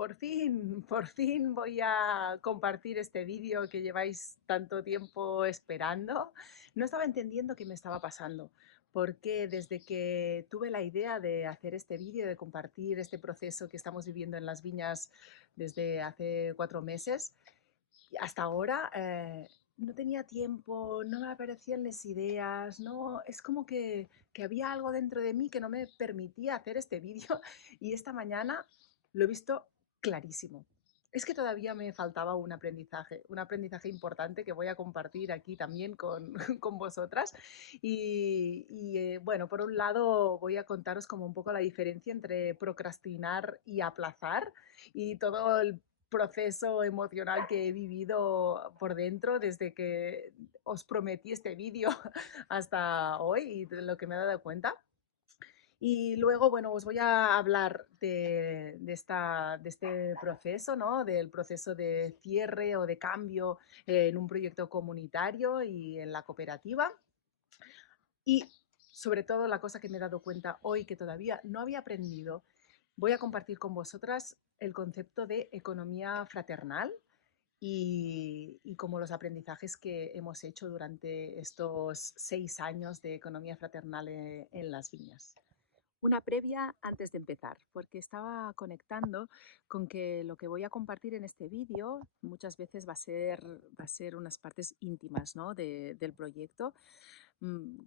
Por fin voy a compartir este vídeo que lleváis tanto tiempo esperando. No estaba entendiendo qué me estaba pasando, porque desde que tuve la idea de hacer este vídeo, de compartir este proceso que estamos viviendo en las viñas desde hace 4 meses, hasta ahora no tenía tiempo, no me aparecían las ideas, no, es como que había algo dentro de mí que no me permitía hacer este vídeo y esta mañana lo he visto clarísimo. Es que todavía me faltaba un aprendizaje importante que voy a compartir aquí también con, con vosotras. Bueno, por un lado voy a contaros como un poco la diferencia entre procrastinar y aplazar y todo el proceso emocional que he vivido por dentro desde que os prometí este vídeo hasta hoy y de lo que me he dado cuenta. Y luego, bueno, os voy a hablar de este proceso, ¿no? Del proceso de cierre o de cambio en un proyecto comunitario y en la cooperativa. Y sobre todo la cosa que me he dado cuenta hoy que todavía no había aprendido, voy a compartir con vosotras el concepto de economía fraternal y como los aprendizajes que hemos hecho durante estos 6 años de economía fraternal en las viñas. Una previa antes de empezar, porque estaba conectando con que lo que voy a compartir en este vídeo muchas veces va a ser unas partes íntimas, ¿no? Del proyecto,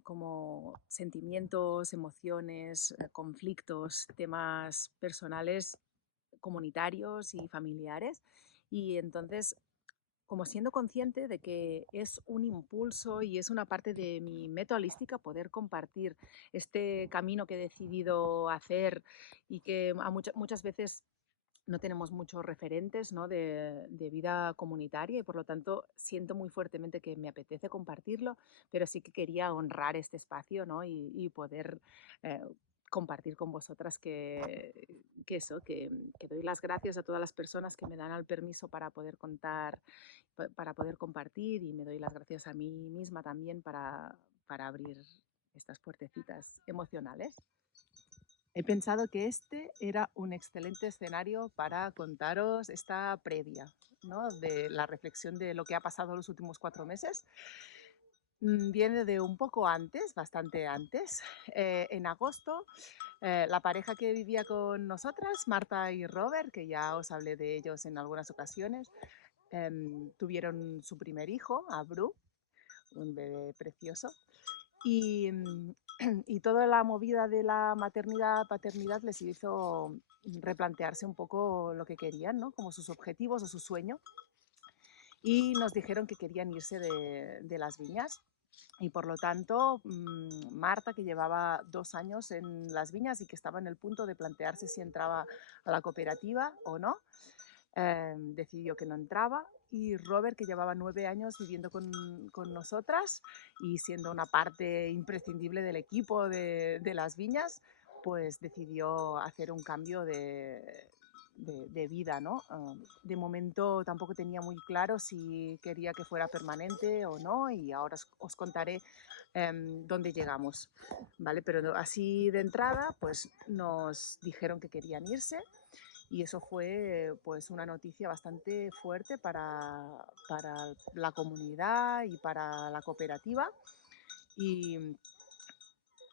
como sentimientos, emociones, conflictos, temas personales, comunitarios y familiares. Y entonces, como siendo consciente de que es un impulso y es una parte de mi meta holística poder compartir este camino que he decidido hacer y que muchas veces no tenemos muchos referentes, ¿no? De vida comunitaria y por lo tanto siento muy fuertemente que me apetece compartirlo, pero sí que quería honrar este espacio, ¿no? Y poder eh, compartir con vosotras que doy las gracias a todas las personas que me dan el permiso para poder contar, para poder compartir y me doy las gracias a mí misma también para abrir estas puertecitas emocionales. He pensado que este era un excelente escenario para contaros esta previa, ¿no? De la reflexión de lo que ha pasado los últimos 4 meses. Viene de un poco antes, bastante antes. En agosto, la pareja que vivía con nosotras, Marta y Robert, que ya os hablé de ellos en algunas ocasiones, tuvieron su primer hijo, Abru, un bebé precioso. Y, y toda la movida de la maternidad, paternidad les hizo replantearse un poco lo que querían, ¿no? Como sus objetivos o su sueño. Y nos dijeron que querían irse de las viñas. Y por lo tanto, Marta, que llevaba 2 años en las viñas y que estaba en el punto de plantearse si entraba a la cooperativa o no, decidió que no entraba. Y Robert, que llevaba 9 años viviendo con nosotras y siendo una parte imprescindible del equipo de las viñas, pues decidió hacer un cambio de vida, ¿no? De momento tampoco tenía muy claro si quería que fuera permanente o no y ahora os contaré dónde llegamos, ¿vale? Pero así de entrada, pues nos dijeron que querían irse y eso fue pues una noticia bastante fuerte para la comunidad y para la cooperativa. Y,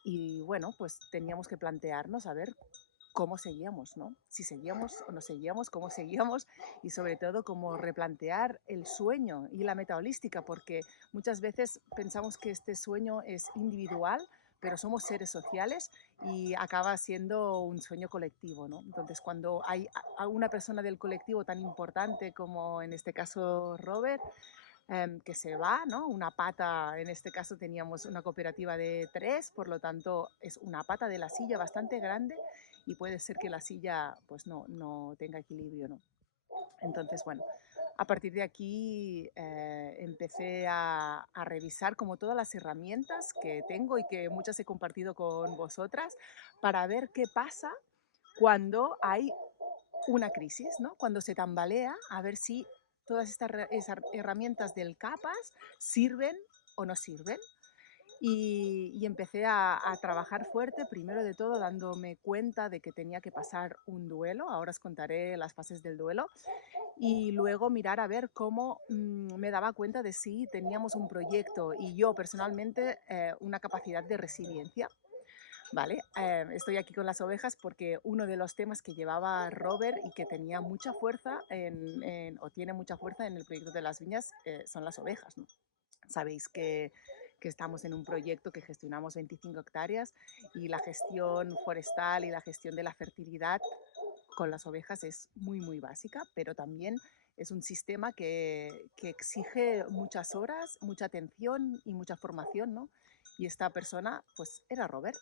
y bueno, pues teníamos que plantearnos a ver cómo seguíamos, ¿no? Si seguíamos o no seguíamos, cómo seguíamos y sobre todo cómo replantear el sueño y la meta holística, porque muchas veces pensamos que este sueño es individual, pero somos seres sociales y acaba siendo un sueño colectivo, ¿no? Entonces, cuando hay a una persona del colectivo tan importante como en este caso Robert, que se va, ¿no? Una pata, en este caso teníamos una cooperativa de 3, por lo tanto es una pata de la silla bastante grande y puede ser que la silla pues no tenga equilibrio, ¿no? Entonces, bueno, a partir de aquí empecé a revisar como todas las herramientas que tengo y que muchas he compartido con vosotras para ver qué pasa cuando hay una crisis, ¿no? Cuando se tambalea, a ver si todas estas herramientas del CAPAS sirven o no sirven. y empecé a trabajar fuerte, primero de todo dándome cuenta de que tenía que pasar un duelo, ahora os contaré las fases del duelo, y luego mirar a ver cómo me daba cuenta de si teníamos un proyecto y yo personalmente una capacidad de resiliencia. Vale, estoy aquí con las ovejas porque uno de los temas que llevaba Robert y que tenía mucha fuerza o tiene mucha fuerza en el proyecto de las viñas son las ovejas, ¿no? Sabéis que estamos en un proyecto que gestionamos 25 hectáreas y la gestión forestal y la gestión de la fertilidad con las ovejas es muy, muy básica, pero también es un sistema que exige muchas horas, mucha atención y mucha formación, ¿no? Y esta persona, pues, era Robert.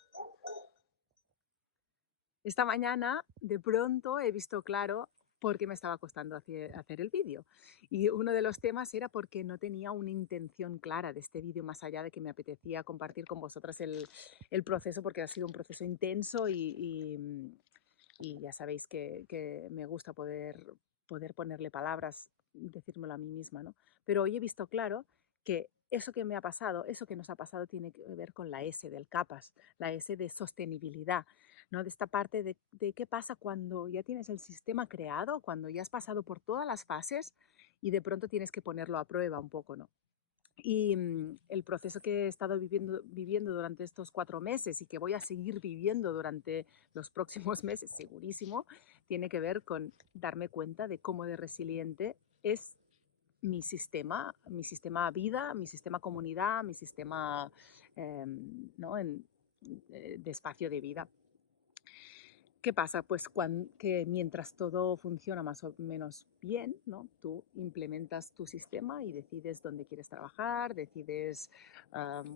Esta mañana, de pronto, he visto claro por qué me estaba costando hacer el vídeo. Y uno de los temas era porque no tenía una intención clara de este vídeo, más allá de que me apetecía compartir con vosotras el proceso, porque ha sido un proceso intenso y ya sabéis que me gusta poder ponerle palabras, decírmelo a mí misma, ¿no? Pero hoy he visto claro que eso que me ha pasado, eso que nos ha pasado tiene que ver con la S del CAPAS, la S de sostenibilidad, ¿no? De esta parte de qué pasa cuando ya tienes el sistema creado, cuando ya has pasado por todas las fases y de pronto tienes que ponerlo a prueba un poco, ¿no? Y el proceso que he estado viviendo durante estos 4 meses y que voy a seguir viviendo durante los próximos meses, segurísimo, tiene que ver con darme cuenta de cómo de resiliente es mi sistema vida, mi sistema comunidad, mi sistema ¿no? De espacio de vida. ¿Qué pasa? Pues que mientras todo funciona más o menos bien, ¿no? Tú implementas tu sistema y decides dónde quieres trabajar, decides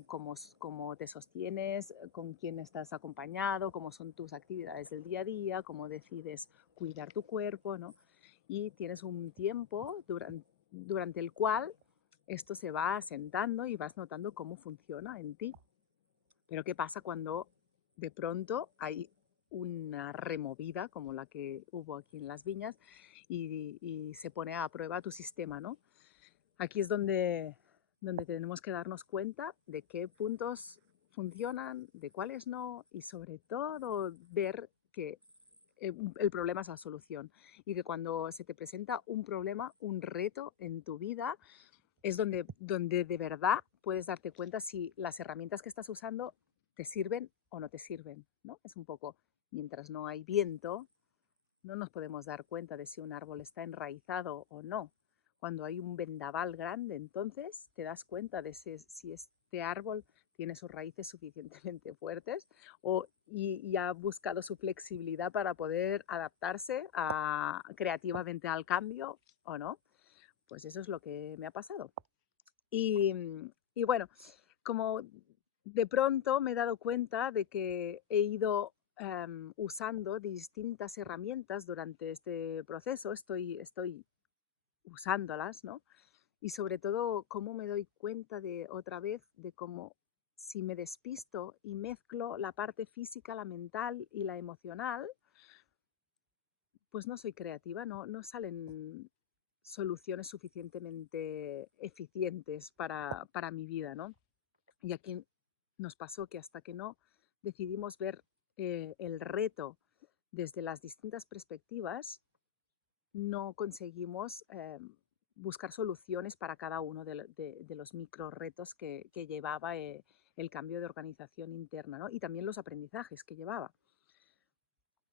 cómo te sostienes, con quién estás acompañado, cómo son tus actividades del día a día, cómo decides cuidar tu cuerpo, ¿no? Y tienes un tiempo durante el cual esto se va asentando y vas notando cómo funciona en ti. Pero ¿qué pasa cuando de pronto hay una removida como la que hubo aquí en las viñas y se pone a prueba tu sistema, ¿no? Aquí es donde tenemos que darnos cuenta de qué puntos funcionan, de cuáles no y sobre todo ver que el problema es la solución y que cuando se te presenta un problema, un reto en tu vida, es donde de verdad puedes darte cuenta si las herramientas que estás usando te sirven o no te sirven, ¿no? Es un poco, mientras no hay viento, no nos podemos dar cuenta de si un árbol está enraizado o no. Cuando hay un vendaval grande, entonces te das cuenta de si este árbol tiene sus raíces suficientemente fuertes y ha buscado su flexibilidad para poder adaptarse creativamente al cambio o no. Pues eso es lo que me ha pasado. Y bueno, como de pronto me he dado cuenta de que he ido usando distintas herramientas durante este proceso, estoy usándolas, ¿no? Y sobre todo, cómo me doy cuenta de otra vez de cómo si me despisto y mezclo la parte física, la mental y la emocional, pues no soy creativa, no salen soluciones suficientemente eficientes para mi vida, ¿no? Y aquí nos pasó que hasta que no decidimos ver el reto desde las distintas perspectivas, no conseguimos buscar soluciones para cada uno de los micro retos que llevaba el cambio de organización interna, ¿no? Y también los aprendizajes que llevaba.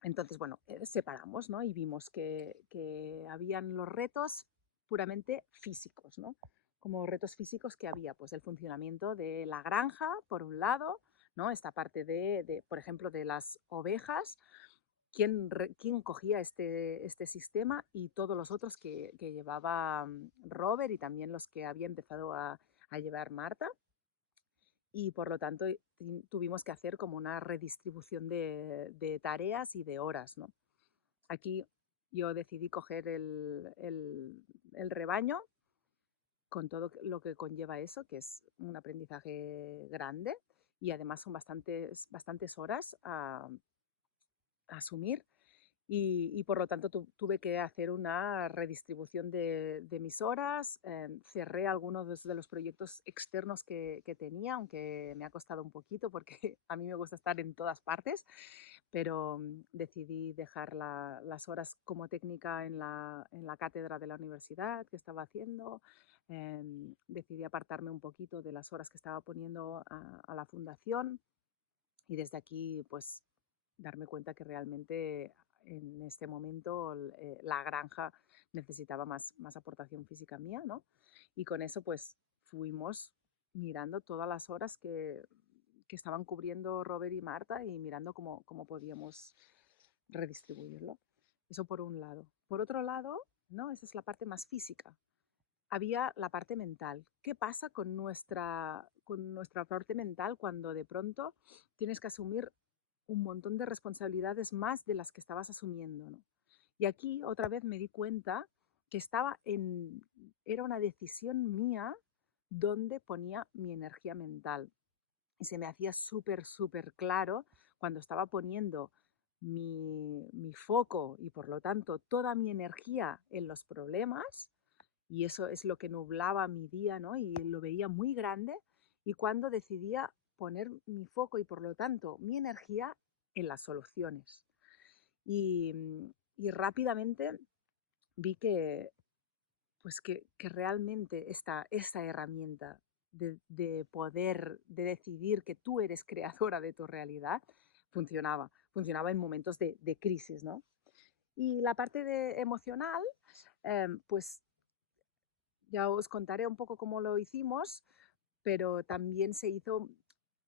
Entonces, bueno, separamos, ¿no? Y vimos que habían los retos puramente físicos, ¿no? Como retos físicos que había, pues el funcionamiento de la granja, por un lado, ¿no? Esta parte por ejemplo, de las ovejas, quién cogía este sistema y todos los otros que llevaba Robert y también los que había empezado a llevar Marta y por lo tanto tuvimos que hacer como una redistribución de tareas y de horas, ¿no? Aquí yo decidí coger el rebaño con todo lo que conlleva eso, que es un aprendizaje grande y además son bastantes horas a asumir y por lo tanto tuve que hacer una redistribución de mis horas, cerré algunos de los proyectos externos que tenía, aunque me ha costado un poquito porque a mí me gusta estar en todas partes, pero decidí dejar las horas como técnica en la cátedra de la universidad que estaba haciendo, decidí apartarme un poquito de las horas que estaba poniendo a la fundación y desde aquí pues darme cuenta que realmente en este momento la granja necesitaba más aportación física mía, ¿no? Y con eso pues fuimos mirando todas las horas que estaban cubriendo Robert y Marta y mirando cómo podíamos redistribuirlo. Eso por un lado. Por otro lado, ¿no? Esa es la parte más física. Había la parte mental. ¿Qué pasa con nuestra parte mental cuando de pronto tienes que asumir un montón de responsabilidades más de las que estabas asumiendo, ¿no? Y aquí otra vez me di cuenta que era una decisión mía donde ponía mi energía mental. Y se me hacía súper, súper claro cuando estaba poniendo mi foco y por lo tanto toda mi energía en los problemas, y eso es lo que nublaba mi día, ¿no? Y lo veía muy grande, y cuando decidía poner mi foco y por lo tanto mi energía en las soluciones. Y rápidamente vi que realmente esta herramienta de poder, de decidir que tú eres creadora de tu realidad, funcionaba en momentos de crisis, ¿no? Y la parte emocional, pues ya os contaré un poco cómo lo hicimos, pero también se hizo,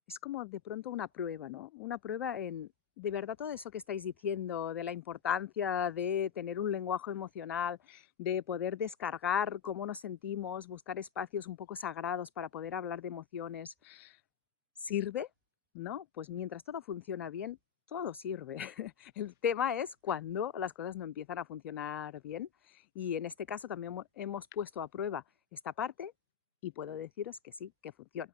es como de pronto una prueba, ¿no? Una prueba en, de verdad, todo eso que estáis diciendo, de la importancia de tener un lenguaje emocional, de poder descargar cómo nos sentimos, buscar espacios un poco sagrados para poder hablar de emociones, ¿sirve? ¿No? Pues mientras todo funciona bien, todo sirve. El tema es cuando las cosas no empiezan a funcionar bien. Y en este caso también hemos puesto a prueba esta parte y puedo deciros que sí, que funciona.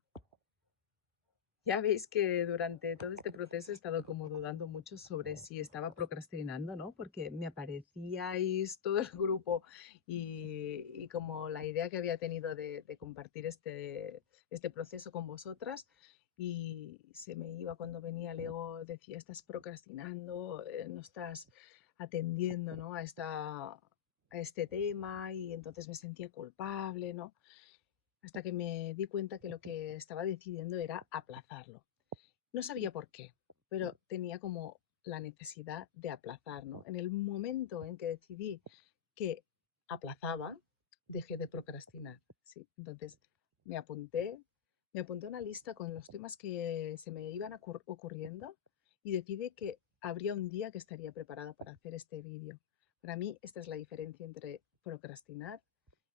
Ya veis que durante todo este proceso he estado como dudando mucho sobre si estaba procrastinando, ¿no? Porque me aparecíais todo el grupo y como la idea que había tenido de compartir este proceso con vosotras y se me iba cuando venía el ego, decía, estás procrastinando, no estás atendiendo, ¿no? A este tema y entonces me sentía culpable, ¿no? Hasta que me di cuenta que lo que estaba decidiendo era aplazarlo. No sabía por qué, pero tenía como la necesidad de aplazar, ¿no? En el momento en que decidí que aplazaba, dejé de procrastinar, ¿sí? Entonces me apunté, me apunté a una lista con los temas que se me iban ocurriendo y decidí que habría un día que estaría preparada para hacer este vídeo. Para mí esta es la diferencia entre procrastinar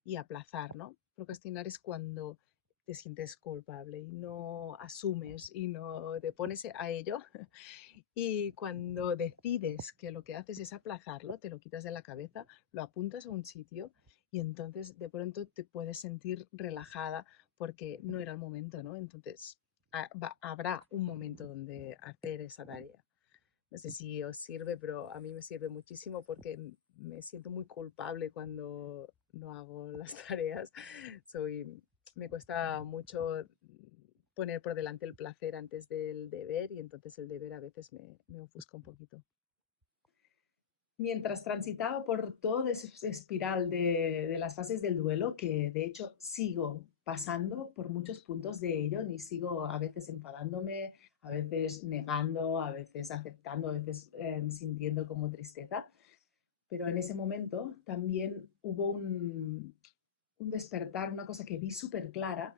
y aplazar, ¿no? Procrastinar es cuando te sientes culpable y no asumes y no te pones a ello. Y cuando decides que lo que haces es aplazarlo, te lo quitas de la cabeza, lo apuntas a un sitio y entonces de pronto te puedes sentir relajada porque no era el momento, ¿no? Entonces habrá un momento donde hacer esa tarea. No sé si os sirve, pero a mí me sirve muchísimo porque me siento muy culpable cuando no hago las tareas. Soy, me cuesta mucho poner por delante el placer antes del deber y entonces el deber a veces me ofusca un poquito. Mientras transitaba por toda esa espiral de las fases del duelo, que de hecho sigo pasando por muchos puntos de ello, y sigo a veces enfadándome, a veces negando, a veces aceptando, a veces sintiendo como tristeza, pero en ese momento también hubo un despertar, una cosa que vi súper clara,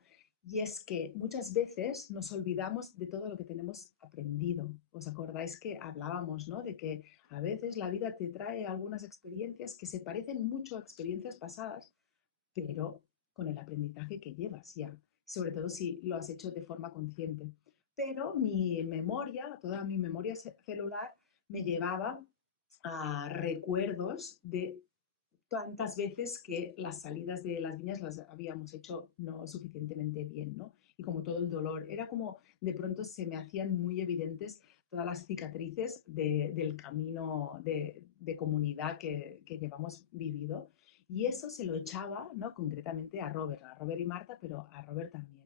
y es que muchas veces nos olvidamos de todo lo que tenemos aprendido. ¿Os acordáis que hablábamos, ¿no? De que a veces la vida te trae algunas experiencias que se parecen mucho a experiencias pasadas, pero con el aprendizaje que llevas ya, sobre todo si lo has hecho de forma consciente. Pero mi memoria, toda mi memoria celular, me llevaba a recuerdos de tantas veces que las salidas de las viñas las habíamos hecho no suficientemente bien, ¿no? Y como todo el dolor, era como de pronto se me hacían muy evidentes todas las cicatrices del camino de comunidad que llevamos vivido. Y eso se lo echaba, ¿no? Concretamente a Robert y Marta, pero a Robert también.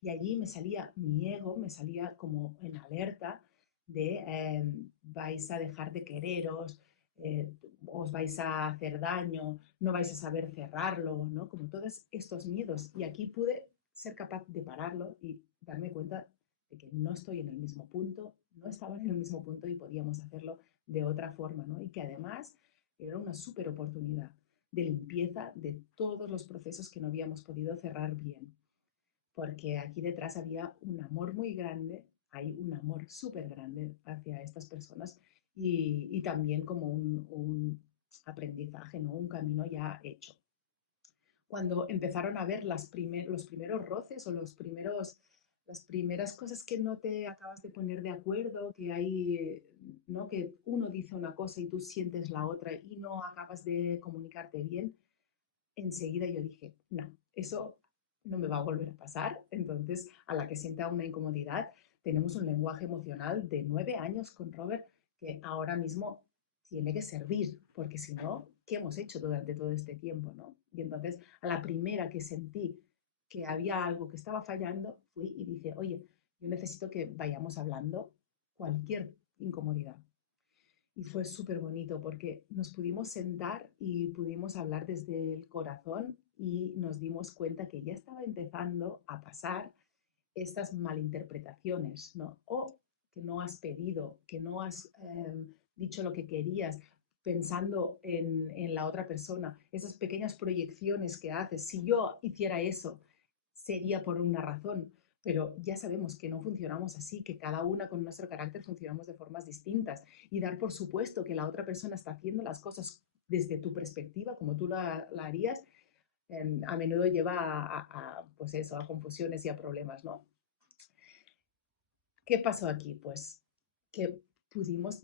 Y allí me salía mi ego, me salía como en alerta de vais a dejar de quereros, eh, os vais a hacer daño, no vais a saber cerrarlo, ¿no? Como todos estos miedos. Y aquí pude ser capaz de pararlo y darme cuenta de que no estoy en el mismo punto, no estaban en el mismo punto y podíamos hacerlo de otra forma, ¿no? Y que además era una súper oportunidad de limpieza de todos los procesos que no habíamos podido cerrar bien, porque aquí detrás había un amor muy grande, hay un amor súper grande hacia estas personas y también como un aprendizaje, ¿no? Un camino ya hecho. Cuando empezaron a ver los primeros roces o las primeras cosas que no te acabas de poner de acuerdo, que hay, ¿no? Que uno dice una cosa y tú sientes la otra y no acabas de comunicarte bien, enseguida yo dije, no, eso no me va a volver a pasar. Entonces, a la que sienta una incomodidad, tenemos un lenguaje emocional de 9 años con Robert que ahora mismo tiene que servir, porque si no, ¿qué hemos hecho durante todo este tiempo? ¿No? Y entonces, a la primera que sentí que había algo que estaba fallando, fui y dije, oye, yo necesito que vayamos hablando cualquier incomodidad. Y fue súper bonito porque nos pudimos sentar y pudimos hablar desde el corazón y nos dimos cuenta que ya estaba empezando a pasar estas malinterpretaciones, ¿no? O que no has pedido, que no has dicho lo que querías pensando en la otra persona, esas pequeñas proyecciones que haces. Si yo hiciera eso, sería por una razón, pero ya sabemos que no funcionamos así, que cada una con nuestro carácter funcionamos de formas distintas y dar por supuesto que la otra persona está haciendo las cosas desde tu perspectiva, como tú la harías, a menudo lleva pues eso, a confusiones y a problemas, ¿no? ¿Qué pasó aquí? Pues que pudimos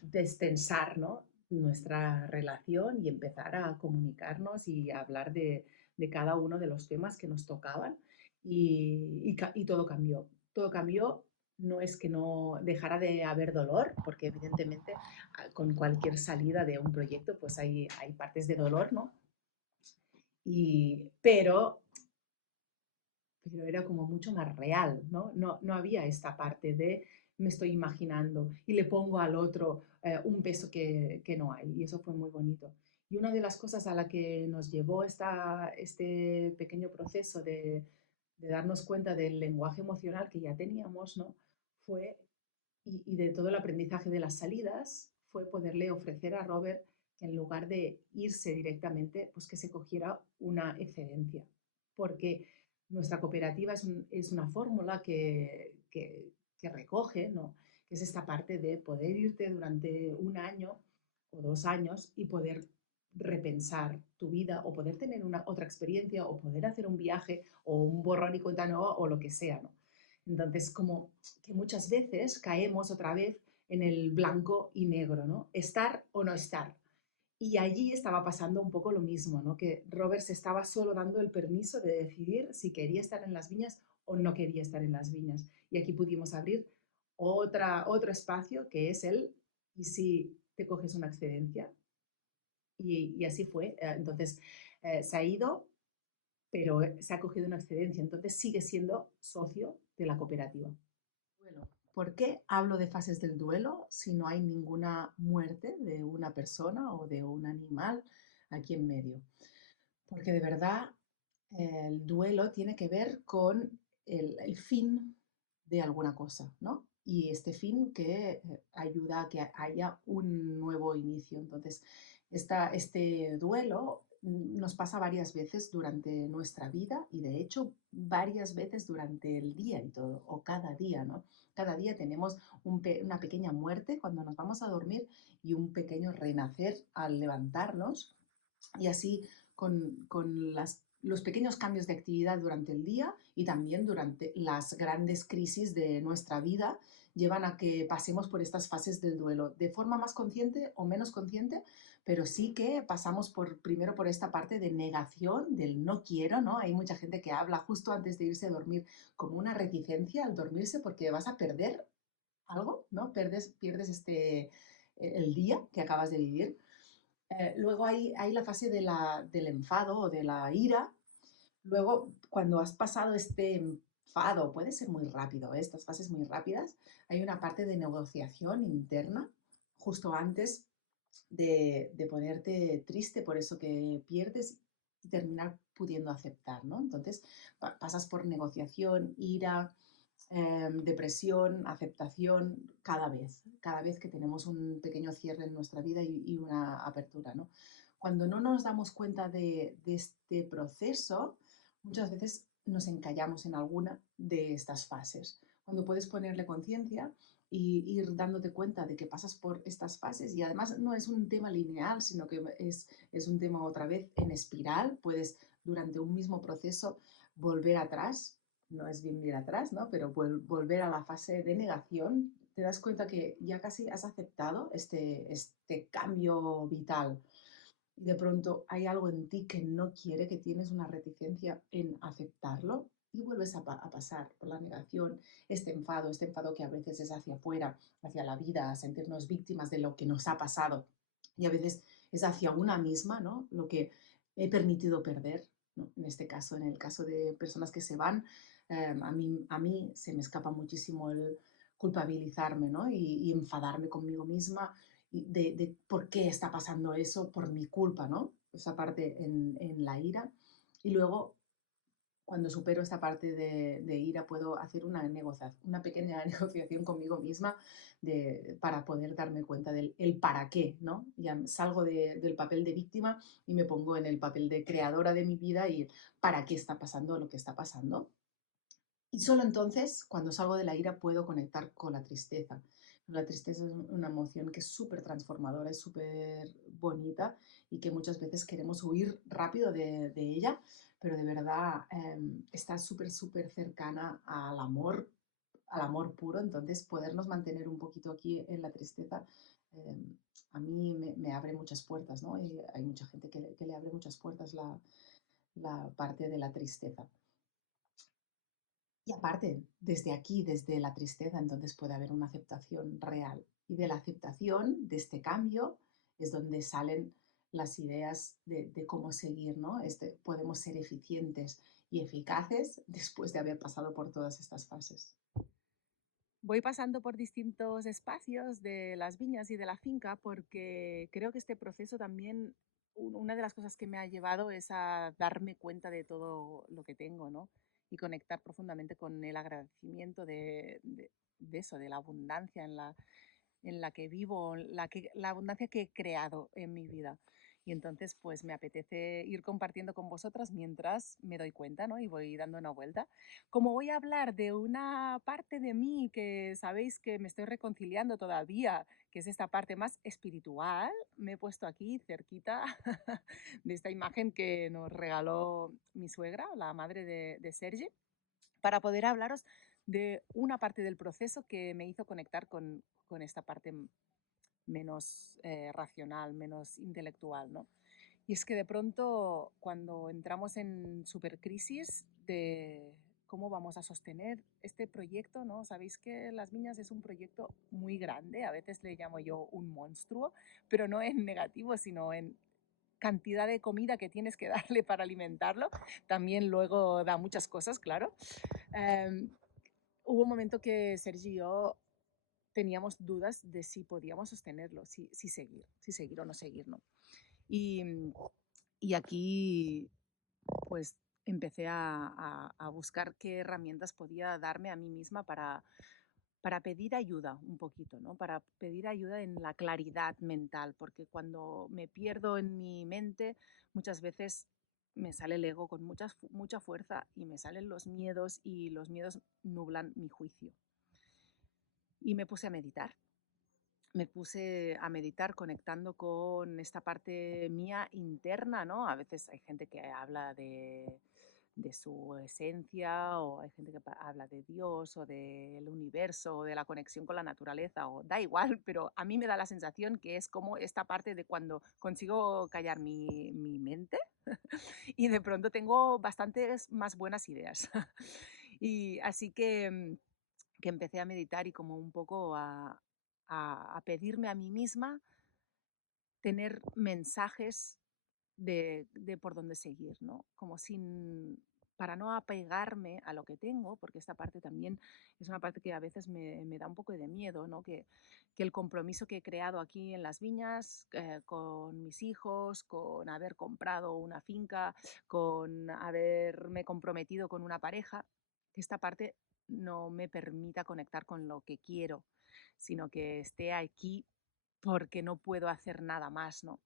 destensar, ¿no? Nuestra relación y empezar a comunicarnos y a hablar de cada uno de los temas que nos tocaban y todo cambió. Todo cambió, no es que no dejara de haber dolor, porque evidentemente con cualquier salida de un proyecto pues hay partes de dolor, ¿no? Pero era como mucho más real, ¿no? No había esta parte de me estoy imaginando y le pongo al otro un peso que no hay, y eso fue muy bonito. Y una de las cosas a la que nos llevó este pequeño proceso de darnos cuenta del lenguaje emocional que ya teníamos, ¿no? Fue, y de todo el aprendizaje de las salidas, fue poderle ofrecer a Robert que en lugar de irse directamente, pues que se cogiera una excedencia. Porque nuestra cooperativa es una fórmula que recoge, ¿no? Que es esta parte de poder irte durante un año o 2 años y poder repensar tu vida o poder tener otra experiencia o poder hacer un viaje o un borrón y cuenta nueva o lo que sea, ¿no? Entonces, como que muchas veces caemos otra vez en el blanco y negro, ¿no? Estar o no estar. Y allí estaba pasando un poco lo mismo, ¿no? Que Robert se estaba solo dando el permiso de decidir si quería estar en las viñas o no quería estar en las viñas. Y aquí pudimos abrir otro espacio que es ¿y si te coges una excedencia? Y así fue. Entonces, se ha ido, pero se ha cogido una excedencia. Entonces, sigue siendo socio de la cooperativa. Bueno, ¿por qué hablo de fases del duelo si no hay ninguna muerte de una persona o de un animal aquí en medio? Porque de verdad el duelo tiene que ver con el fin de alguna cosa, ¿no? Y este fin que ayuda a que haya un nuevo inicio. Entonces, este duelo nos pasa varias veces durante nuestra vida y de hecho varias veces durante el día y todo, o cada día, ¿no? Cada día tenemos una pequeña muerte cuando nos vamos a dormir y un pequeño renacer al levantarnos y así con los pequeños cambios de actividad durante el día y también durante las grandes crisis de nuestra vida llevan a que pasemos por estas fases del duelo de forma más consciente o menos consciente, pero sí que pasamos primero por esta parte de negación, del no quiero, ¿no? Hay mucha gente que habla justo antes de irse a dormir como una reticencia al dormirse porque vas a perder algo, ¿no? Pierdes el día que acabas de vivir. Luego hay la fase del enfado o de la ira. Luego, cuando has pasado este enfado, puede ser muy rápido, ¿eh? Estas fases muy rápidas, hay una parte de negociación interna justo antes de ponerte triste por eso que pierdes y terminar pudiendo aceptar, ¿no? Entonces, pasas por negociación, ira, depresión, aceptación, cada vez que tenemos un pequeño cierre en nuestra vida y una apertura, ¿no? Cuando no nos damos cuenta de este proceso, muchas veces nos encallamos en alguna de estas fases. Cuando puedes ponerle conciencia y ir dándote cuenta de que pasas por estas fases y además no es un tema lineal, sino que es un tema otra vez en espiral, puedes durante un mismo proceso volver atrás, no es bien ir atrás, ¿no? Pero volver a la fase de negación, te das cuenta que ya casi has aceptado este cambio vital. Y de pronto hay algo en ti que no quiere, que tienes una reticencia en aceptarlo y vuelves a pasar por la negación, este enfado que a veces es hacia afuera, hacia la vida, a sentirnos víctimas de lo que nos ha pasado y a veces es hacia una misma, ¿no? Lo que he permitido perder, ¿no? En este caso, en el caso de personas que se van, a mí se me escapa muchísimo el culpabilizarme, ¿no? Y enfadarme conmigo misma de por qué está pasando eso por mi culpa, ¿no? Esa parte en la ira. Y luego, cuando supero esta parte de ira, puedo hacer una pequeña negociación conmigo misma para poder darme cuenta del el para qué, ¿no? Ya salgo del papel de víctima y me pongo en el papel de creadora de mi vida y para qué está pasando lo que está pasando. Y solo entonces, cuando salgo de la ira, puedo conectar con la tristeza. La tristeza es una emoción que es súper transformadora, es súper bonita y que muchas veces queremos huir rápido de ella, pero de verdad está súper, súper cercana al amor puro. Entonces, podernos mantener un poquito aquí en la tristeza, eh, a mí me abre muchas puertas, ¿no? Y hay mucha gente que le abre muchas puertas la parte de la tristeza. Y aparte, desde aquí, desde la tristeza, entonces puede haber una aceptación real. Y de la aceptación, de este cambio, es donde salen las ideas de cómo seguir, ¿no? Podemos ser eficientes y eficaces después de haber pasado por todas estas fases. Voy pasando por distintos espacios de las viñas y de la finca porque creo que este proceso también, una de las cosas que me ha llevado es a darme cuenta de todo lo que tengo, ¿no? Y conectar profundamente con el agradecimiento de eso, de la abundancia en la que vivo, la abundancia que he creado en mi vida. Y entonces, pues me apetece ir compartiendo con vosotras mientras me doy cuenta, ¿no? Y voy dando una vuelta. Como voy a hablar de una parte de mí que sabéis que me estoy reconciliando todavía, que es esta parte más espiritual, me he puesto aquí cerquita de esta imagen que nos regaló mi suegra, la madre de Sergi, para poder hablaros de una parte del proceso que me hizo conectar con esta parte menos racional, menos intelectual, ¿no? Y es que de pronto, cuando entramos en supercrisis de cómo vamos a sostener este proyecto, ¿no? Sabéis que Las Viñas es un proyecto muy grande, a veces le llamo yo un monstruo, pero no en negativo, sino en cantidad de comida que tienes que darle para alimentarlo. También luego da muchas cosas, claro. Hubo un momento que Sergi y yo teníamos dudas de si podíamos sostenerlo, si seguir o no seguir, ¿no? Y, y aquí, pues, empecé a buscar qué herramientas podía darme a mí misma para pedir ayuda un poquito, ¿no? Para pedir ayuda en la claridad mental, porque cuando me pierdo en mi mente, muchas veces me sale el ego con mucha fuerza y me salen los miedos y los miedos nublan mi juicio. Y me puse a meditar conectando con esta parte mía interna, ¿no? A veces hay gente que habla de su esencia, o hay gente que habla de Dios o del universo o de la conexión con la naturaleza, o da igual, pero a mí me da la sensación que es como esta parte de cuando consigo callar mi mente y de pronto tengo bastantes más buenas ideas. Y así que empecé a meditar y como un poco a pedirme a mí misma tener mensajes de por dónde seguir, ¿no? Como sin, para no apegarme a lo que tengo, porque esta parte también es una parte que a veces me da un poco de miedo, ¿no? Que el compromiso que he creado aquí en las viñas, con mis hijos, con haber comprado una finca, con haberme comprometido con una pareja, que esta parte no me permita conectar con lo que quiero, sino que esté aquí porque no puedo hacer nada más, ¿no?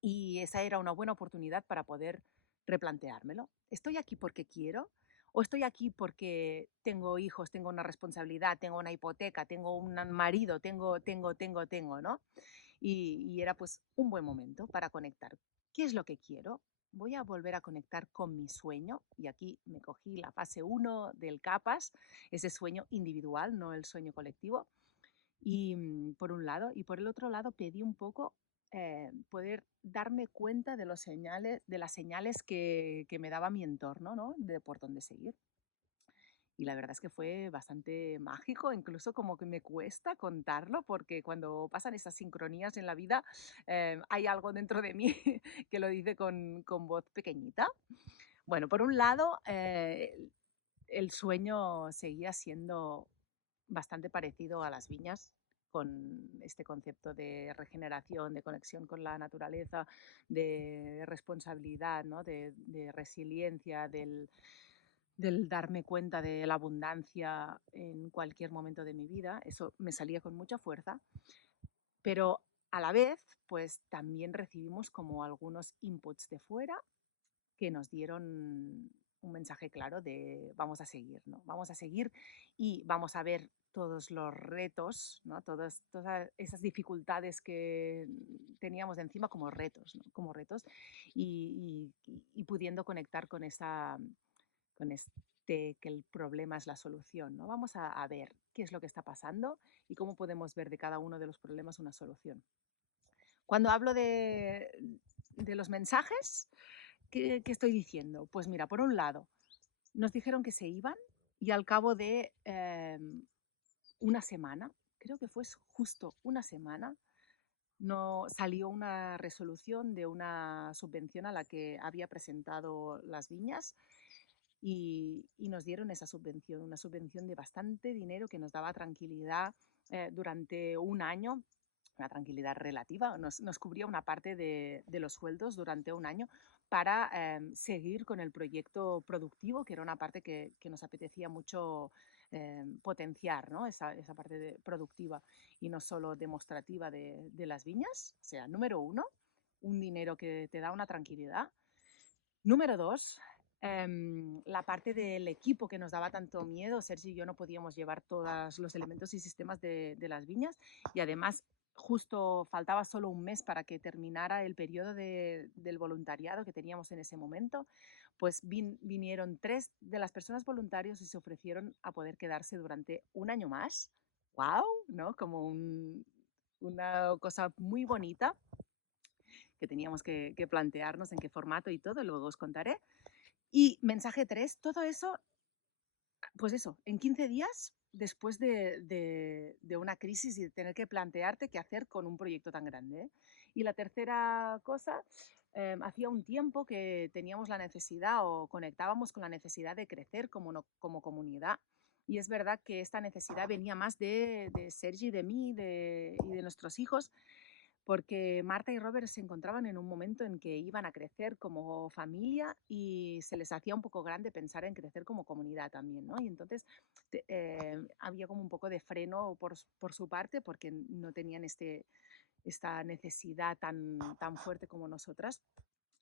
Y esa era una buena oportunidad para poder replanteármelo. ¿Estoy aquí porque quiero? ¿O estoy aquí porque tengo hijos, tengo una responsabilidad, tengo una hipoteca, tengo un marido, tengo, ¿no? Y era pues un buen momento para conectar. ¿Qué es lo que quiero? Voy a volver a conectar con mi sueño, y aquí me cogí la fase uno del CAPAS, ese sueño individual, no el sueño colectivo, y por un lado, y por el otro lado pedí un poco poder darme cuenta de, los señales, de las señales que me daba mi entorno, ¿no? De por dónde seguir. Y la verdad es que fue bastante mágico, incluso como que me cuesta contarlo, porque cuando pasan esas sincronías en la vida, hay algo dentro de mí que lo dice con voz pequeñita. Bueno, por un lado, el sueño seguía siendo bastante parecido a las viñas, con este concepto de regeneración, de conexión con la naturaleza, de responsabilidad, ¿no? De resiliencia, del darme cuenta de la abundancia en cualquier momento de mi vida. Eso me salía con mucha fuerza, pero a la vez, pues también recibimos como algunos inputs de fuera que nos dieron un mensaje claro de vamos a seguir, ¿no? Vamos a seguir y vamos a ver todos los retos, ¿no? Todas esas dificultades que teníamos de encima como retos, ¿no? Como retos, y pudiendo conectar con con este, que el problema es la solución, ¿no? Vamos a ver qué es lo que está pasando y cómo podemos ver de cada uno de los problemas una solución. Cuando hablo de los mensajes, ¿qué estoy diciendo? Pues mira, por un lado, nos dijeron que se iban y al cabo de una semana, creo que fue justo una semana, no, salió una resolución de una subvención a la que había presentado las viñas y nos dieron esa subvención, una subvención de bastante dinero que nos daba tranquilidad durante un año, una tranquilidad relativa, nos cubría una parte de los sueldos durante un año para seguir con el proyecto productivo, que era una parte que nos apetecía mucho potenciar, ¿no? Esa parte productiva y no solo demostrativa de las viñas. O sea, número uno, un dinero que te da una tranquilidad. Número dos, la parte del equipo que nos daba tanto miedo. Sergi y yo no podíamos llevar todos los elementos y sistemas de las viñas, y además justo faltaba solo un mes para que terminara el periodo del voluntariado que teníamos en ese momento. Pues vinieron 3 de las personas voluntarios y se ofrecieron a poder quedarse durante un año más. ¡Wow! ¿No? Como una cosa muy bonita que teníamos que plantearnos en qué formato y todo, luego os contaré. Y mensaje 3, todo eso, pues eso, en 15 días después de una crisis y de tener que plantearte qué hacer con un proyecto tan grande, ¿eh? Y la tercera cosa, hacía un tiempo que teníamos la necesidad o conectábamos con la necesidad de crecer como, como comunidad. Y es verdad que esta necesidad venía más de Sergi, de mí y de nuestros hijos, porque Marta y Robert se encontraban en un momento en que iban a crecer como familia y se les hacía un poco grande pensar en crecer como comunidad también, ¿no? Y entonces había como un poco de freno por su parte porque no tenían esta necesidad tan fuerte como nosotras.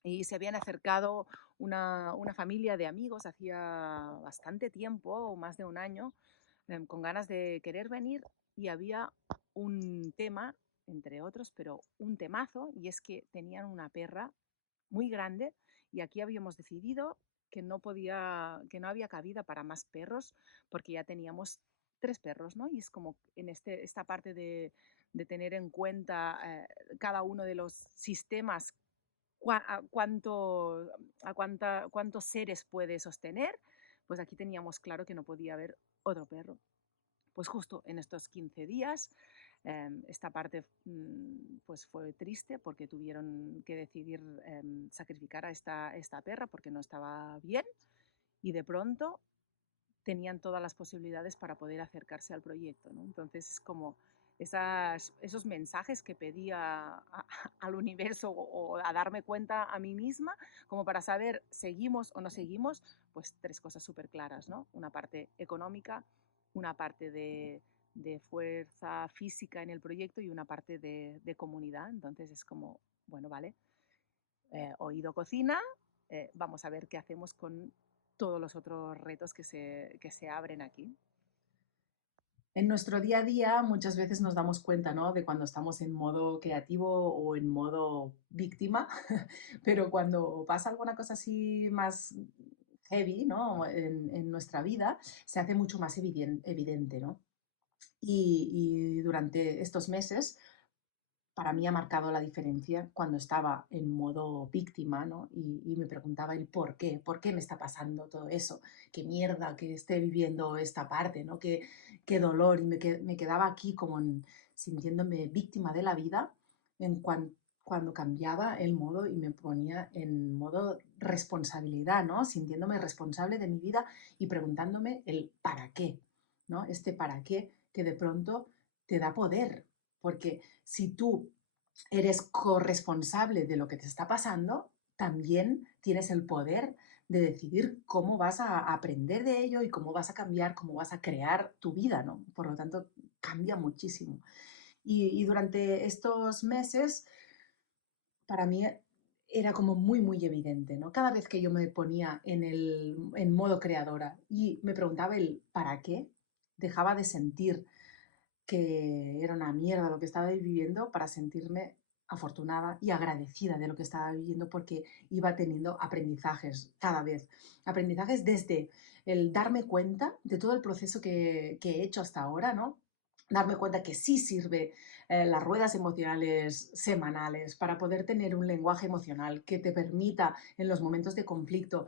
Y se habían acercado una familia de amigos hacía bastante tiempo, más de un año, con ganas de querer venir, y había un tema, entre otros, pero un temazo, y es que tenían una perra muy grande y aquí habíamos decidido que no había cabida para más perros, porque ya teníamos 3 perros, ¿no? Y es como en esta parte de tener en cuenta cada uno de los sistemas, cuántos seres puede sostener, pues aquí teníamos claro que no podía haber otro perro. Pues justo en estos 15 días, esta parte pues fue triste porque tuvieron que decidir sacrificar a esta perra porque no estaba bien y de pronto tenían todas las posibilidades para poder acercarse al proyecto, ¿no? Entonces es como esos mensajes que pedía al universo o a darme cuenta a mí misma, como para saber seguimos o no seguimos, pues 3 cosas súper claras, ¿no? Una parte económica, una parte de fuerza física en el proyecto y una parte de comunidad. Entonces es como, bueno, vale, oído cocina, vamos a ver qué hacemos con todos los otros retos que se abren aquí. En nuestro día a día muchas veces nos damos cuenta, ¿no? De cuando estamos en modo creativo o en modo víctima, pero cuando pasa alguna cosa así más heavy, ¿no? En nuestra vida, se hace mucho más evidente, ¿no? Y durante estos meses para mí ha marcado la diferencia cuando estaba en modo víctima, ¿no? Y me preguntaba el por qué me está pasando todo eso, qué mierda que esté viviendo esta parte, ¿no? Qué dolor. Y me quedaba aquí como sintiéndome víctima de la vida en cuando cambiaba el modo y me ponía en modo responsabilidad, ¿no? Sintiéndome responsable de mi vida y preguntándome el para qué, ¿no? Este para qué que de pronto te da poder, porque si tú eres corresponsable de lo que te está pasando, también tienes el poder de decidir cómo vas a aprender de ello y cómo vas a cambiar, cómo vas a crear tu vida, ¿no? Por lo tanto, cambia muchísimo. Y durante estos meses, para mí era como muy evidente, ¿no? Cada vez que yo me ponía en modo creadora y me preguntaba el para qué, dejaba de sentir que era una mierda lo que estaba viviendo para sentirme afortunada y agradecida de lo que estaba viviendo porque iba teniendo aprendizajes cada vez. Aprendizajes desde el darme cuenta de todo el proceso que he hecho hasta ahora, ¿no? Darme cuenta que sí sirve las ruedas emocionales semanales para poder tener un lenguaje emocional que te permita en los momentos de conflicto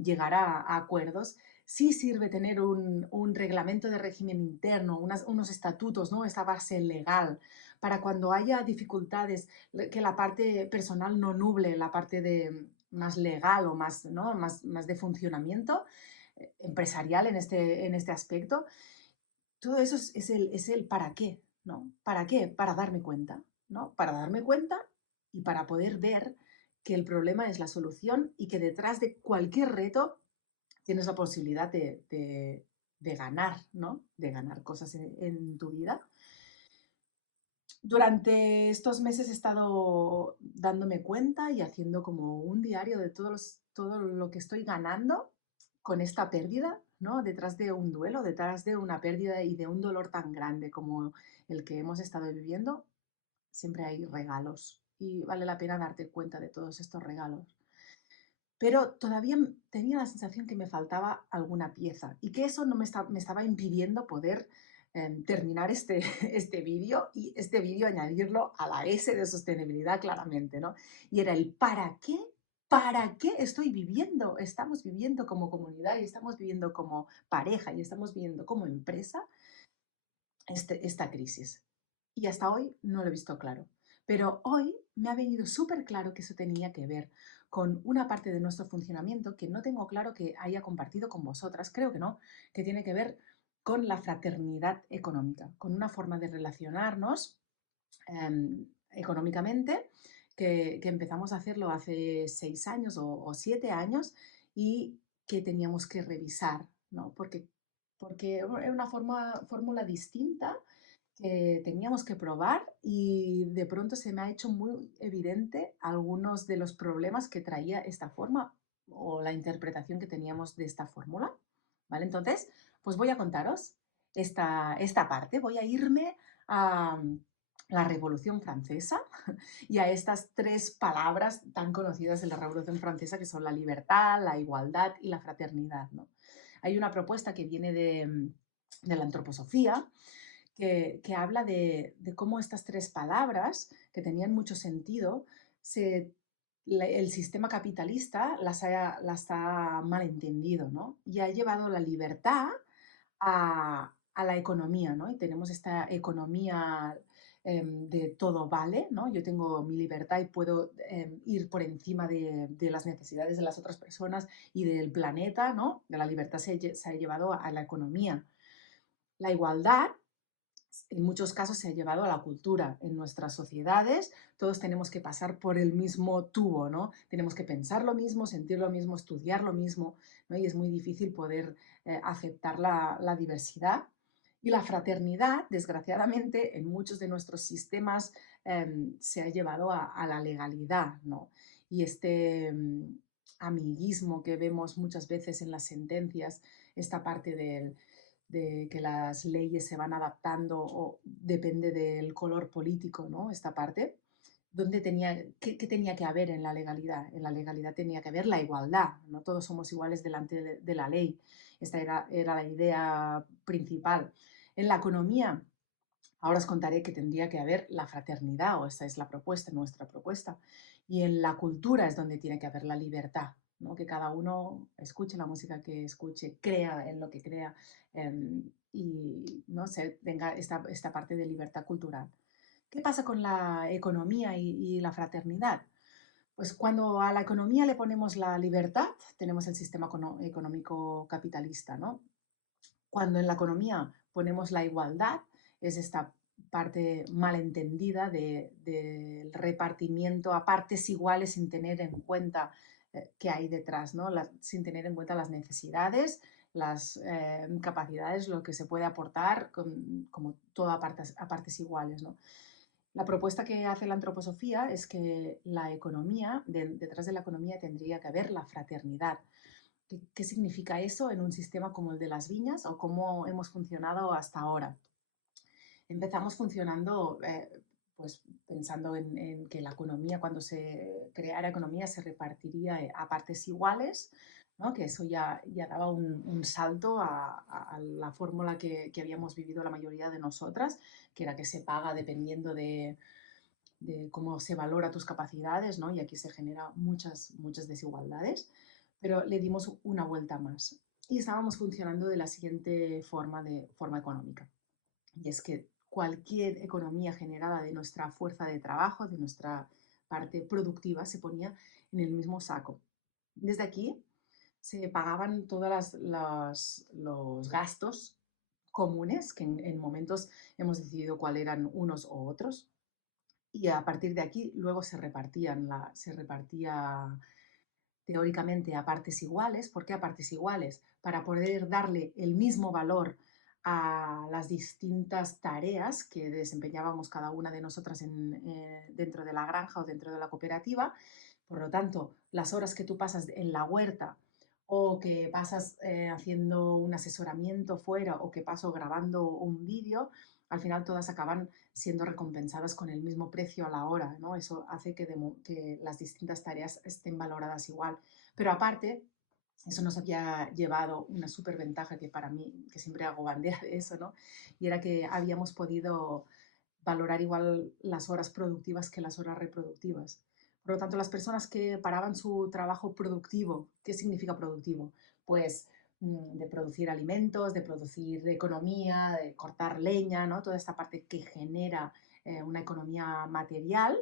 llegar a acuerdos. Sí sirve tener un reglamento de régimen interno, unos estatutos, ¿no? Esta base legal, para cuando haya dificultades, que la parte personal no nuble la parte más legal o más, ¿no? más de funcionamiento empresarial en este aspecto. Todo eso es el para qué, ¿no? ¿Para qué? Para darme cuenta, ¿no? Para darme cuenta y para poder ver que el problema es la solución y que detrás de cualquier reto tienes la posibilidad de ganar, ¿no? De ganar cosas en tu vida. Durante estos meses he estado dándome cuenta y haciendo como un diario de todo lo que estoy ganando con esta pérdida, ¿no? Detrás de un duelo, detrás de una pérdida y de un dolor tan grande como el que hemos estado viviendo, siempre hay regalos y vale la pena darte cuenta de todos estos regalos. Pero todavía tenía la sensación que me faltaba alguna pieza y que eso no me estaba impidiendo poder terminar este vídeo y este vídeo añadirlo a la S de sostenibilidad claramente, ¿no? Y era el ¿para qué estoy viviendo? Estamos viviendo como comunidad y estamos viviendo como pareja y estamos viviendo como empresa esta crisis. Y hasta hoy no lo he visto claro. Pero hoy me ha venido súper claro que eso tenía que ver con una parte de nuestro funcionamiento que no tengo claro que haya compartido con vosotras, creo que no, que tiene que ver con la fraternidad económica, con una forma de relacionarnos económicamente que empezamos a hacerlo hace 6 años o 7 años y que teníamos que revisar, ¿no? Porque era una fórmula distinta que teníamos que probar y de pronto se me ha hecho muy evidente algunos de los problemas que traía esta forma o la interpretación que teníamos de esta fórmula, ¿vale? Entonces, pues voy a contaros esta parte, voy a irme a la Revolución Francesa y a estas tres palabras tan conocidas de la Revolución Francesa, que son la libertad, la igualdad y la fraternidad, ¿no? Hay una propuesta que viene de la antroposofía que habla de cómo estas tres palabras, que tenían mucho sentido, el sistema capitalista las ha malentendido, ¿no? Y ha llevado la libertad a la economía, ¿no? Y tenemos esta economía de todo vale, ¿no? Yo tengo mi libertad y puedo ir por encima de las necesidades de las otras personas y del planeta, ¿no? De la libertad se ha llevado a la economía. La igualdad en muchos casos se ha llevado a la cultura. En nuestras sociedades todos tenemos que pasar por el mismo tubo, ¿no? Tenemos que pensar lo mismo, sentir lo mismo, estudiar lo mismo, ¿no? Y es muy difícil poder aceptar la diversidad. Y la fraternidad, desgraciadamente, en muchos de nuestros sistemas se ha llevado a la legalidad, ¿no? Y este amiguismo que vemos muchas veces en las sentencias, esta parte de que las leyes se van adaptando o depende del color político, ¿no? Esta parte. ¿Qué tenía que haber en la legalidad? En la legalidad tenía que haber la igualdad, no todos somos iguales delante de la ley. Esta era la idea principal. En la economía, ahora os contaré que tendría que haber la fraternidad, o esa es la propuesta, nuestra propuesta. Y en la cultura es donde tiene que haber la libertad, ¿no? Que cada uno escuche la música que escuche, crea en lo que crea y no sé, tenga esta parte de libertad cultural. ¿Qué pasa con la economía y la fraternidad? Pues cuando a la economía le ponemos la libertad, tenemos el sistema económico capitalista, ¿no? Cuando en la economía ponemos la igualdad, es esta parte malentendida del repartimiento a partes iguales sin tener en cuenta qué hay detrás, ¿no? Sin tener en cuenta las necesidades, las capacidades, lo que se puede aportar, como todo a partes iguales, ¿no? La propuesta que hace la antroposofía es que la economía, detrás de la economía tendría que haber la fraternidad. ¿Qué significa eso en un sistema como el de las viñas o cómo hemos funcionado hasta ahora? Empezamos funcionando pues pensando en que la economía, cuando se creara economía, se repartiría a partes iguales, ¿no? Que eso ya daba un salto a la fórmula que habíamos vivido la mayoría de nosotras, que era que se paga dependiendo de cómo se valora tus capacidades, ¿no? Y aquí se generan muchas desigualdades, pero le dimos una vuelta más y estábamos funcionando de la siguiente forma económica. Y es que cualquier economía generada de nuestra fuerza de trabajo, de nuestra parte productiva, se ponía en el mismo saco. Desde aquí se pagaban todos los gastos comunes, que en momentos hemos decidido cuáles eran unos o otros, y a partir de aquí luego se repartía teóricamente a partes iguales. ¿Por qué a partes iguales? Para poder darle el mismo valor a las distintas tareas que desempeñábamos cada una de nosotras dentro de la granja o dentro de la cooperativa. Por lo tanto, las horas que tú pasas en la huerta o que pasas haciendo un asesoramiento fuera o que paso grabando un vídeo, al final todas acaban siendo recompensadas con el mismo precio a la hora, ¿no? Eso hace que las distintas tareas estén valoradas igual. Pero aparte, eso nos había llevado una súper ventaja que para mí, que siempre hago bandera de eso, ¿no? Y era que habíamos podido valorar igual las horas productivas que las horas reproductivas. Por lo tanto, las personas que paraban su trabajo productivo, ¿qué significa productivo? Pues de producir alimentos, de producir economía, de cortar leña, ¿no? Toda esta parte que genera una economía material,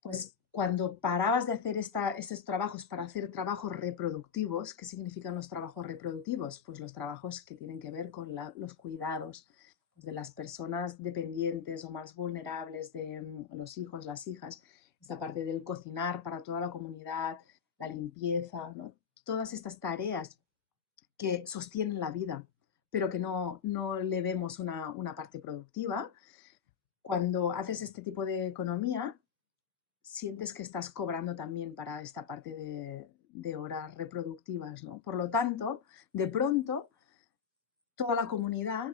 pues cuando parabas de hacer estos trabajos para hacer trabajos reproductivos, ¿qué significan los trabajos reproductivos? Pues los trabajos que tienen que ver con los cuidados de las personas dependientes o más vulnerables, de los hijos, las hijas, esta parte del cocinar para toda la comunidad, la limpieza, ¿no? Todas estas tareas que sostienen la vida, pero que no le vemos una parte productiva. Cuando haces este tipo de economía, sientes que estás cobrando también para esta parte de horas reproductivas, ¿no? Por lo tanto, de pronto, toda la comunidad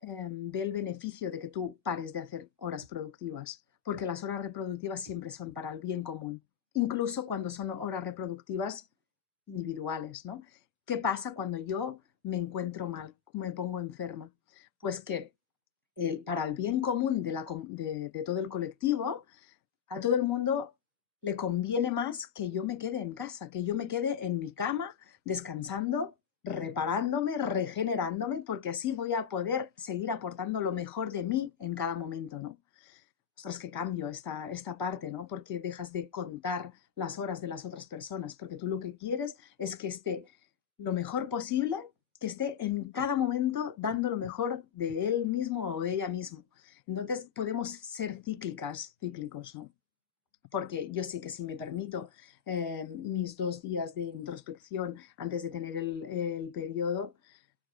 ve el beneficio de que tú pares de hacer horas productivas, porque las horas reproductivas siempre son para el bien común, incluso cuando son horas reproductivas individuales, ¿no? ¿Qué pasa cuando yo me encuentro mal, me pongo enferma? Pues que para el bien común de todo el colectivo, a todo el mundo le conviene más que yo me quede en casa, que yo me quede en mi cama, descansando, reparándome, regenerándome, porque así voy a poder seguir aportando lo mejor de mí en cada momento, ¿no? Ostras, qué cambio esta parte, ¿no? Porque dejas de contar las horas de las otras personas, porque tú lo que quieres es que esté lo mejor posible, que esté en cada momento dando lo mejor de él mismo o de ella misma. Entonces podemos ser cíclicos, ¿no? Porque yo sé que si me permito mis 2 días de introspección antes de tener el periodo,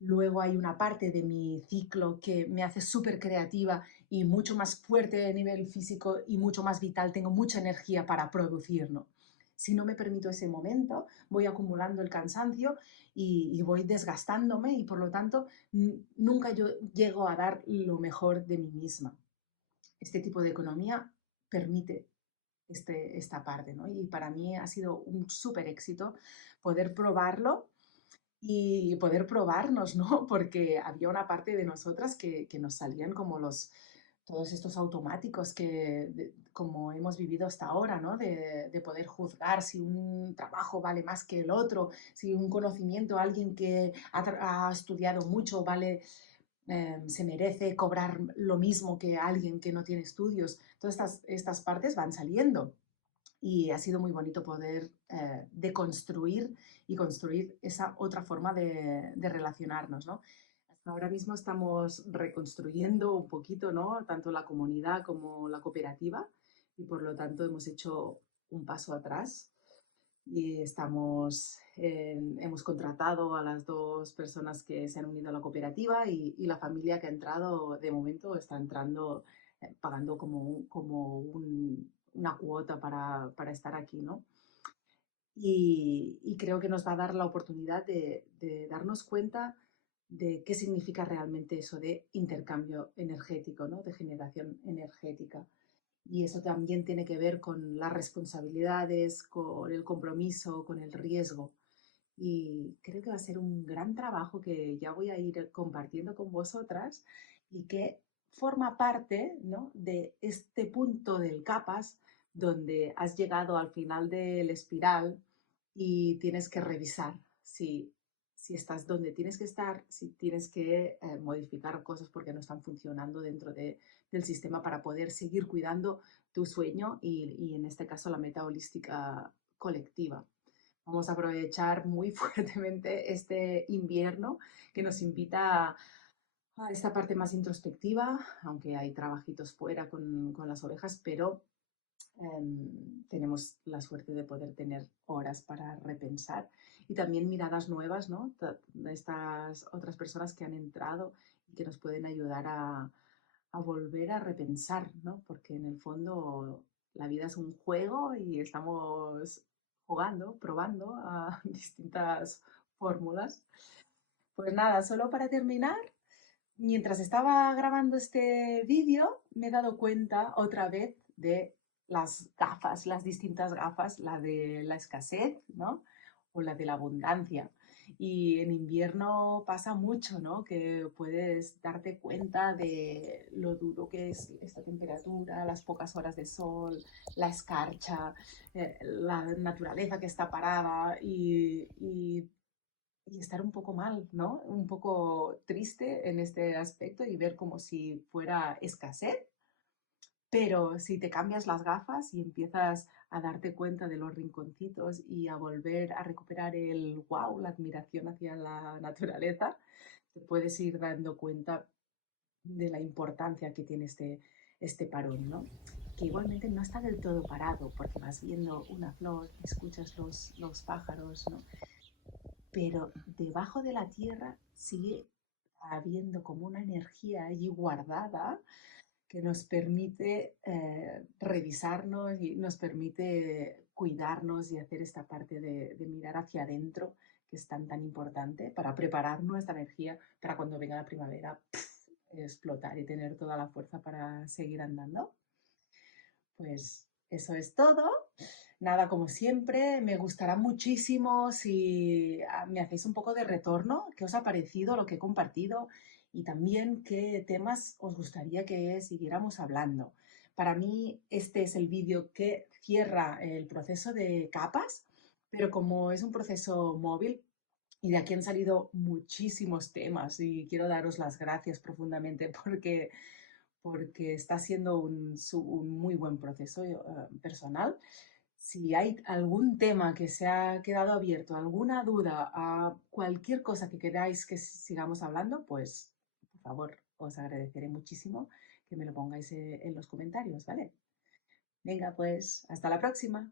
luego hay una parte de mi ciclo que me hace súper creativa y mucho más fuerte a nivel físico y mucho más vital, tengo mucha energía para producir, ¿no? Si no me permito ese momento, voy acumulando el cansancio y voy desgastándome y por lo tanto nunca yo llego a dar lo mejor de mí misma. Este tipo de economía permite esta parte, ¿no? Y para mí ha sido un súper éxito poder probarlo y poder probarnos, ¿no? Porque había una parte de nosotras que nos salían como todos estos automáticos como hemos vivido hasta ahora, ¿no? De poder juzgar si un trabajo vale más que el otro, si un conocimiento, alguien que ha estudiado mucho se merece cobrar lo mismo que alguien que no tiene estudios. Todas estas partes van saliendo y ha sido muy bonito poder deconstruir y construir esa otra forma de relacionarnos, ¿no? Ahora mismo estamos reconstruyendo un poquito, ¿no? Tanto la comunidad como la cooperativa y por lo tanto hemos hecho un paso atrás y hemos contratado a las 2 personas que se han unido a la cooperativa y la familia que ha entrado, de momento, está entrando pagando una cuota para estar aquí, ¿no? Y creo que nos va a dar la oportunidad de darnos cuenta de qué significa realmente eso de intercambio energético, ¿no? De generación energética. Y eso también tiene que ver con las responsabilidades, con el compromiso, con el riesgo. Y creo que va a ser un gran trabajo que ya voy a ir compartiendo con vosotras y que forma parte, ¿no? De este punto del CAPAS donde has llegado al final del espiral y tienes que revisar si estás donde tienes que estar, si tienes que modificar cosas porque no están funcionando dentro del sistema para poder seguir cuidando tu sueño y en este caso la meta holística colectiva. Vamos a aprovechar muy fuertemente este invierno que nos invita a esta parte más introspectiva, aunque hay trabajitos fuera con las ovejas, pero tenemos la suerte de poder tener horas para repensar y también miradas nuevas, ¿no? De estas otras personas que han entrado y que nos pueden ayudar a volver a repensar, ¿no? Porque en el fondo la vida es un juego y estamos jugando, probando a distintas fórmulas. Pues nada, solo para terminar, mientras estaba grabando este vídeo, me he dado cuenta otra vez de las gafas, las distintas gafas, la de la escasez, ¿no? O la de la abundancia. Y en invierno pasa mucho, ¿no? Que puedes darte cuenta de lo duro que es esta temperatura, las pocas horas de sol, la escarcha, la naturaleza que está parada y estar un poco mal, ¿no? Un poco triste en este aspecto y ver como si fuera escasez, pero si te cambias las gafas y empiezas a darte cuenta de los rinconcitos y a volver a recuperar el wow, la admiración hacia la naturaleza, te puedes ir dando cuenta de la importancia que tiene este parón, ¿no? Que igualmente no está del todo parado, porque vas viendo una flor, escuchas los pájaros, ¿no? Pero debajo de la tierra sigue habiendo como una energía allí guardada que nos permite revisarnos y nos permite cuidarnos y hacer esta parte de mirar hacia adentro, que es tan importante para preparar nuestra energía para cuando venga la primavera, ¡puf! explotar y tener toda la fuerza para seguir andando. Pues eso es todo. Nada, como siempre, me gustará muchísimo si me hacéis un poco de retorno, qué os ha parecido lo que he compartido y también qué temas os gustaría que siguiéramos hablando. Para mí, este es el vídeo que cierra el proceso de capas, pero como es un proceso móvil y de aquí han salido muchísimos temas y quiero daros las gracias profundamente porque está siendo un muy buen proceso personal. Si hay algún tema que se ha quedado abierto, alguna duda, cualquier cosa que queráis que sigamos hablando, pues por favor, os agradeceré muchísimo que me lo pongáis en los comentarios, ¿vale? Venga, pues hasta la próxima.